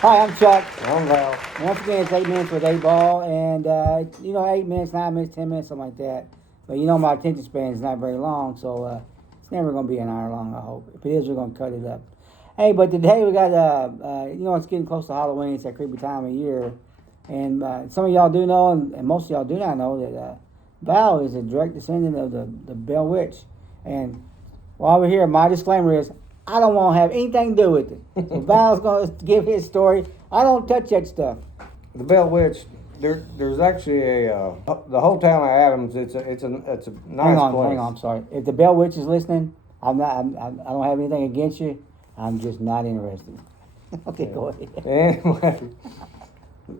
Hi, I'm Chuck. I'm Val. Once again, it's 8 minutes with 8 ball, and 8 minutes, 9 minutes, 10 minutes, something like that. But my attention span is not very long, so it's never going to be an hour long. I hope. If it is, we're going to cut it up. Hey, but today we got it's getting close to Halloween. It's that creepy time of year, and some of y'all do know, and most of y'all do not know that Val is a direct descendant of the Bell Witch. And while we're here, my disclaimer is I don't want to have anything to do with it. So Val's going to give his story. I don't touch that stuff. The Bell Witch. There's actually the whole town of Adams. It's a nice place. Hang on. I'm sorry. If the Bell Witch is listening, I don't have anything against you. I'm just not interested. Okay, go ahead. Anyway,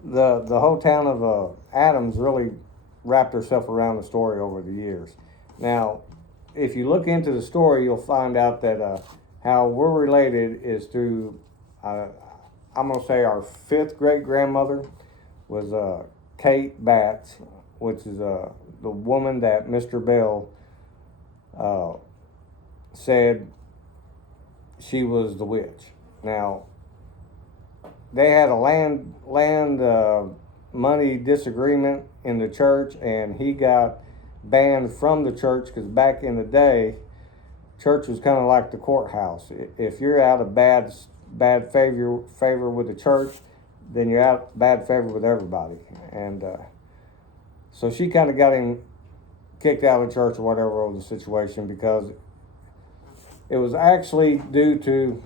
the whole town of Adams really wrapped herself around the story over the years. Now, if you look into the story, you'll find out that how we're related is through. I'm gonna say our fifth great grandmother was Kate Batts, which is the woman that Mr. Bell said she was the witch. Now, they had a land money disagreement in the church, and he got banned from the church because back in the day, church was kind of like the courthouse. If you're out of bad favor with the church, then you're out bad favor with everybody. And so she kind of got him kicked out of the church or whatever over the situation, because it was actually due to.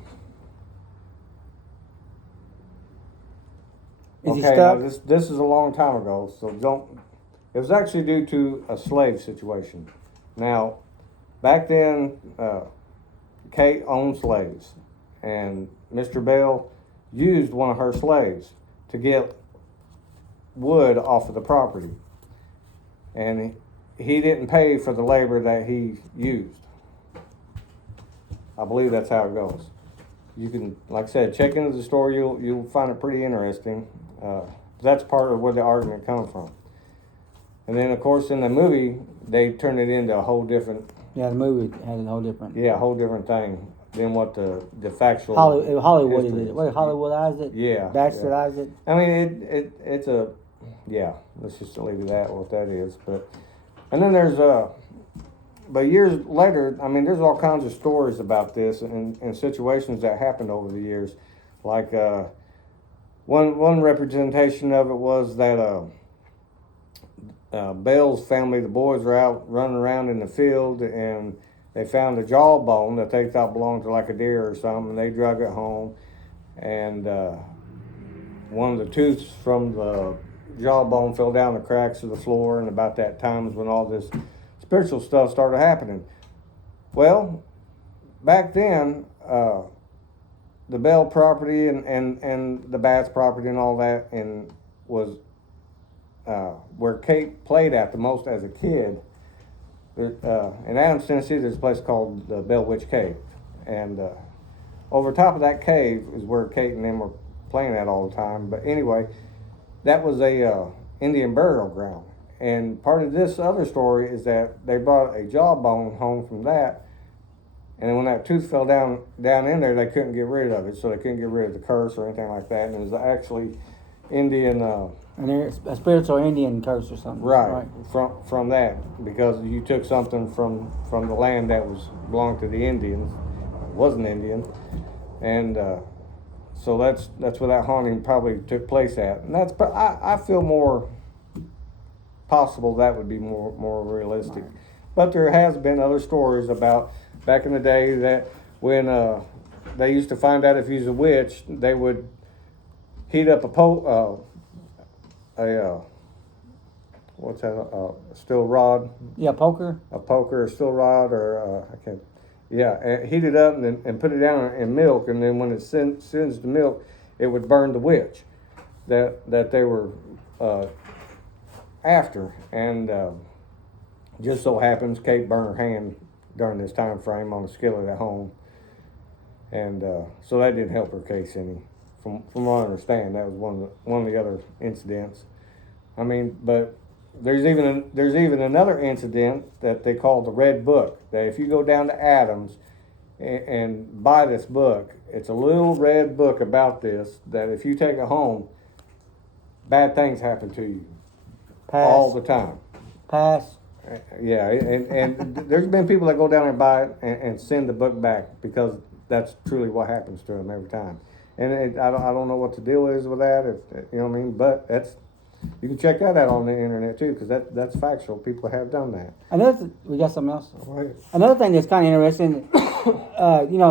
Is he Okay, stuck? now this is a long time ago, so don't. It was actually due to a slave situation. Now, back then, Kate owned slaves, and Mr. Bell used one of her slaves to get wood off of the property, and he didn't pay for the labor that he used. I believe that's how it goes. You can, like I said, check into the story. You'll find it pretty interesting. That's part of where the argument comes from. And then, of course, in the movie, they turned it into a whole different. Yeah, the movie has a whole different. Yeah, a whole different thing than what the factual. Hollywood did it. What, Hollywoodized it? Yeah. Bastardized it. I mean, it's a. Yeah, let's just leave it at what that is. But, and then there's but years later, I mean, there's all kinds of stories about this and situations that happened over the years, like one representation of it was that Bell's family, the boys were out running around in the field, and they found a jawbone that they thought belonged to like a deer or something, and they drug it home, and one of the tooths from the jawbone fell down the cracks of the floor, and about that time is when all this spiritual stuff started happening. Well, back then, the Bell property and the Batts property and all that, and was where Kate played at the most as a kid. In Adams, Tennessee, there's a place called the Bell Witch Cave, and over top of that cave is where Kate and them were playing at all the time. But anyway, that was a Indian burial ground. And part of this other story is that they brought a jawbone home from that, and when that tooth fell down in there, they couldn't get rid of it, so they couldn't get rid of the curse or anything like that. And it was actually Indian. And there's a spiritual Indian curse or something. Right. From that, because you took something from the land that belonged to the Indians, wasn't Indian, and so that's where that haunting probably took place at. And that's, but I feel more possible that would be more realistic. Right. But there has been other stories about back in the day that when they used to find out if you was a witch, they would heat up what's that? Steel rod. Yeah, poker. A poker, a steel rod, or I can't. Yeah, heat it up and put it down in milk, and then when it singed the milk, it would burn the witch that they were after. And just so happens Kate burned her hand during this time frame on the skillet at home, and so that didn't help her case any. From what I understand, that was one of the other incidents. I mean, but there's even another incident that they call the Red Book. That if you go down to Adams, and buy this book. It's a little red book about this, that if you take it home, bad things happen to you all the time. Pass. Yeah, and there's been people that go down and buy it and send the book back because that's truly what happens to them every time. And I don't know what the deal is with that, you know what I mean? But you can check that out on the internet too, because that's factual. People have done that. We got something else? Go ahead. Another thing that's kind of interesting,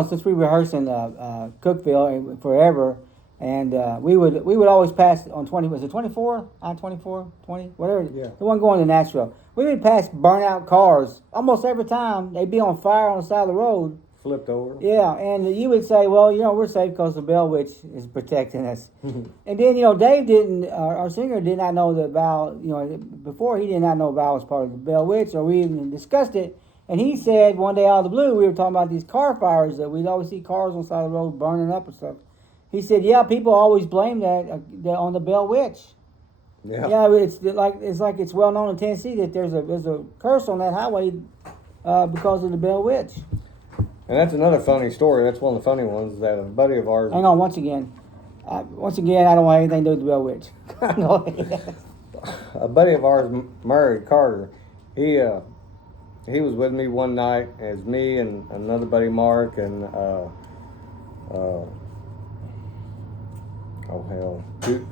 since we rehearsed in Cookville forever, and we would always pass on 20, was it 24? On 24, 20, whatever. Yeah. The one going to Nashville. We would pass burnt-out cars almost every time. They'd be on fire on the side of the road. Flipped over. Yeah, and you would say, well, we're safe because the Bell Witch is protecting us. And then, Dave didn't, our singer did not know that Val, before he did not know Val was part of the Bell Witch, or we even discussed it. And he said one day out of the blue, we were talking about these car fires that we'd always see cars on the side of the road burning up and stuff. He said, yeah, people always blame that on the Bell Witch. Yeah. Yeah, it's well known in Tennessee that there's a curse on that highway because of the Bell Witch. And that's another funny story. That's one of the funny ones that a buddy of ours. Hang on, once again, I don't want anything to do with the Bell Witch. A buddy of ours, Murray Carter, he was with me one night. It was me and another buddy, Mark, and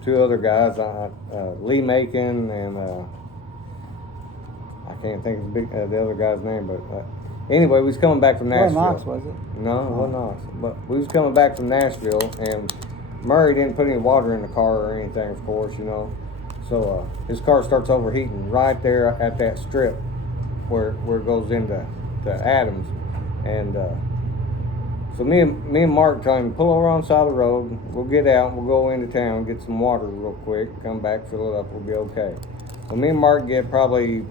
two other guys, Lee Macon and I can't think of the other guy's name, but anyway, we was coming back from Nashville. Knox, was it? No, it wasn't Knox. But we was coming back from Nashville, and Murray didn't put any water in the car or anything, of course, So his car starts overheating right there at that strip where it goes into Adams, and so me and Mark tell him, pull over on the side of the road. We'll get out. We'll go into town, get some water real quick. Come back, fill it up. We'll be okay. So me and Mark get probably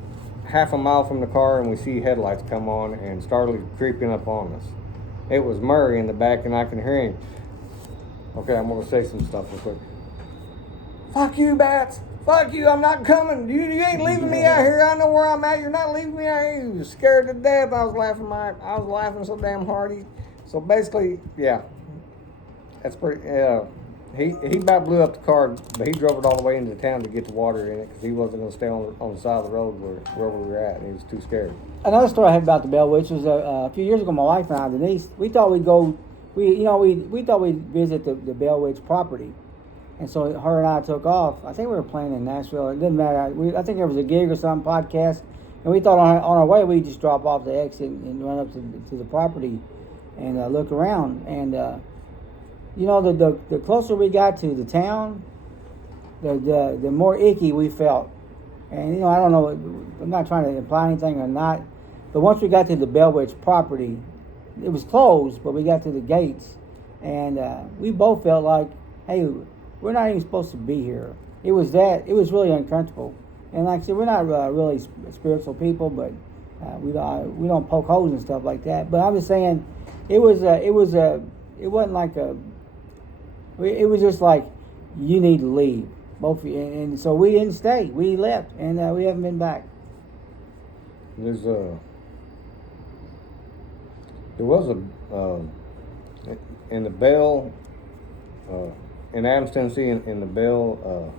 half a mile from the car, and we see headlights come on and started creeping up on us. It was Murray in the back, and I can hear him. Okay, I'm gonna say some stuff real quick. Fuck you, Bats. Fuck you, I'm not coming. You ain't leaving me out here. I know where I'm at. You're not leaving me out here. You was scared to death. I was laughing so damn hard. So basically, yeah, that's pretty. He about blew up the car, but he drove it all the way into town to get the water in it because he wasn't going to stay on the side of the road where we were at, and he was too scared. Another story I had about the Bell Witch was a few years ago. My wife and I, Denise, we thought we'd go. We thought we'd visit the Bell Witch property, and so her and I took off. I think we were playing in Nashville. It didn't matter. I think there was a gig or some podcast, and we thought on our way we'd just drop off the exit and run up to the property and look around. And the closer we got to the town, the more icky we felt. And I don't know, I'm not trying to imply anything or not, but once we got to the Bell Witch property, it was closed, but we got to the gates, and we both felt like, hey, we're not even supposed to be here. It was really uncomfortable. And like I said, we're not really spiritual people, but we don't poke holes and stuff like that. But I'm just saying, it was just like, you need to leave, both of you. And so we didn't stay. We left, and we haven't been back. There was in the Bell, in Adams, Tennessee, in the Bell.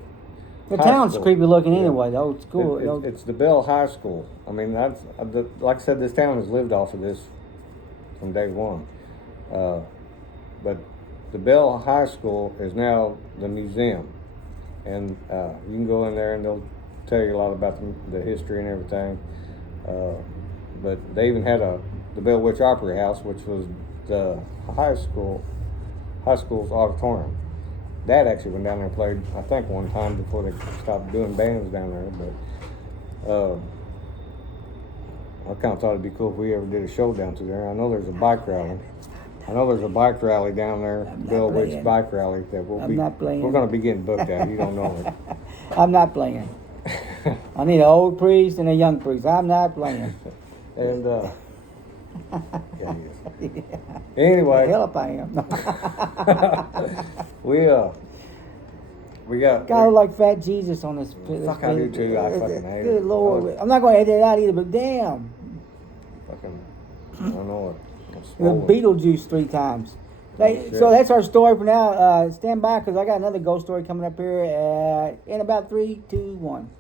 The town's creepy looking anyway. The old school. It's the Bell High School. I mean, like I said, this town has lived off of this from day one. But the Bell High School is now the museum, and you can go in there and they'll tell you a lot about the history and everything. But they even had the Bell Witch Opera House, which was the high school's auditorium. Dad actually went down there and played, I think, one time before they stopped doing bands down there. But I kind of thought it'd be cool if we ever did a show down to there. I know there's a bike rally. Down there, Bell Witch bike rally that we're going to be getting booked at. You don't know it. I'm not playing. I need an old priest and a young priest. I'm not playing. And yeah, he is. Anyway, hell if I am. we got. Gotta look like Fat Jesus on this. Fuck, I do too. I fucking hate it. Good Lord, I'm not going to edit it out either. But damn. Fucking, I don't know it. Beetlejuice 3 times. shit. So that's our story for now. Stand by because I got another ghost story coming up here in about 3, 2, 1.